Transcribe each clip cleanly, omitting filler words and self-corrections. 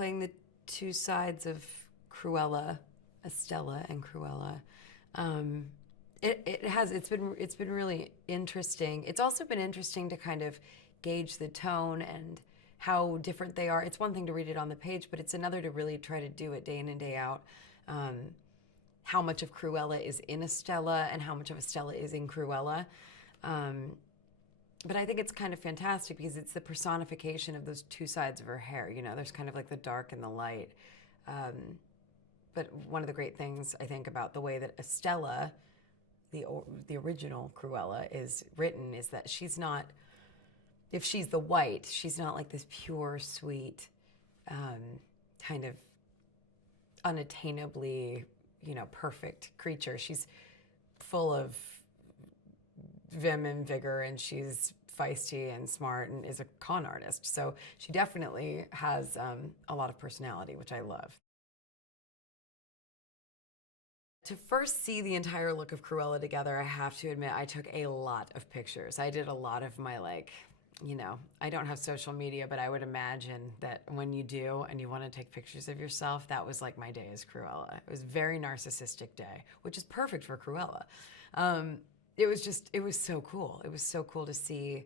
playing the two sides of Cruella, Estella and Cruella. It's been really interesting. It's also been interesting to kind of gauge the tone and how different they are. It's one thing to read it on the page, but it's another to really try to do it day in and day out. How much of Cruella is in Estella and how much of Estella is in Cruella. But I think it's kind of fantastic because it's the personification of those two sides of her hair. You know, there's kind of like the dark and the light. But one of the great things I think about the way that Estella, the original Cruella, is written is that she's not, if she's the white, she's not like this pure, sweet, kind of unattainably, you know, perfect creature. She's full of vim and vigor, and she's feisty and smart and is a con artist. So she definitely has a lot of personality, which I love. To first see the entire look of Cruella together, I have to admit I took a lot of pictures. I did a lot of my, like, you know, I don't have social media, but I would imagine that when you do and you want to take pictures of yourself, that was like my day as Cruella. It was a very narcissistic day, which is perfect for Cruella. It was so cool. It was so cool to see,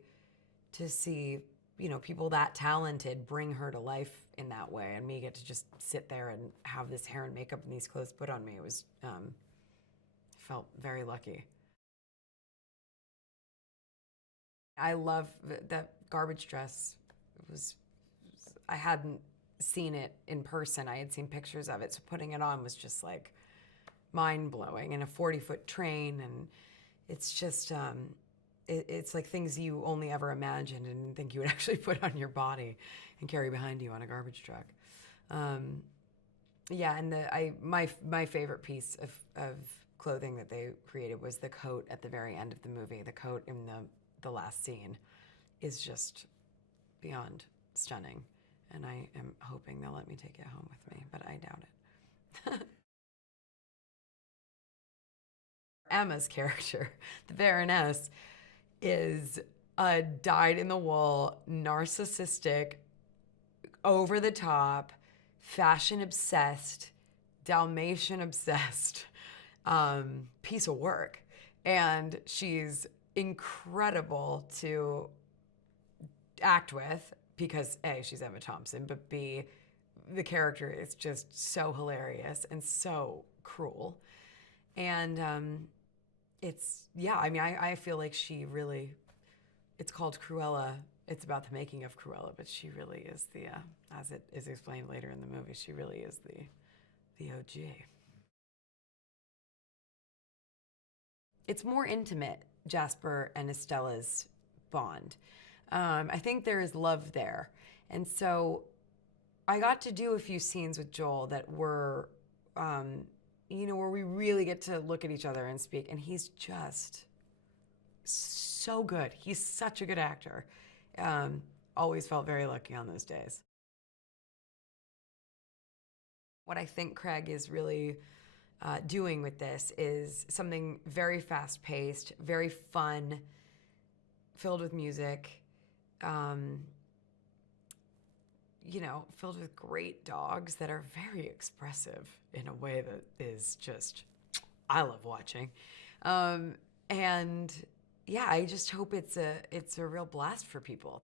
you know, people that talented bring her to life in that way, and me get to just sit there and have this hair and makeup and these clothes put on me. It was, felt very lucky. I love that garbage dress. I hadn't seen it in person. I had seen pictures of it, so putting it on was just like mind-blowing, and a 40-foot train, and it's just, it's like things you only ever imagined and didn't think you would actually put on your body and carry behind you on a garbage truck. Yeah, and my favorite piece of clothing that they created was the coat at the very end of the movie. The coat in the last scene is just beyond stunning, and I am hoping they'll let me take it home with me, but I doubt it. Emma's character, the Baroness, is a dyed-in-the-wool, narcissistic, over-the-top, fashion-obsessed, Dalmatian-obsessed piece of work. And she's incredible to act with because A, she's Emma Thompson, but B, the character is just so hilarious and so cruel. And I mean, I feel like she really, it's called Cruella, it's about the making of Cruella, but she really is the, as it is explained later in the movie, she really is the OG. It's more intimate, Jasper and Estella's bond. I think there is love there. And so I got to do a few scenes with Joel that were, you know, where we really get to look at each other and speak, and he's just so good. He's such a good actor. Always felt very lucky on those days. What I think Craig is really doing with this is something very fast-paced, very fun, filled with music, you know, filled with great dogs that are very expressive in a way that is just, I love watching. And yeah, I just hope it's a real blast for people.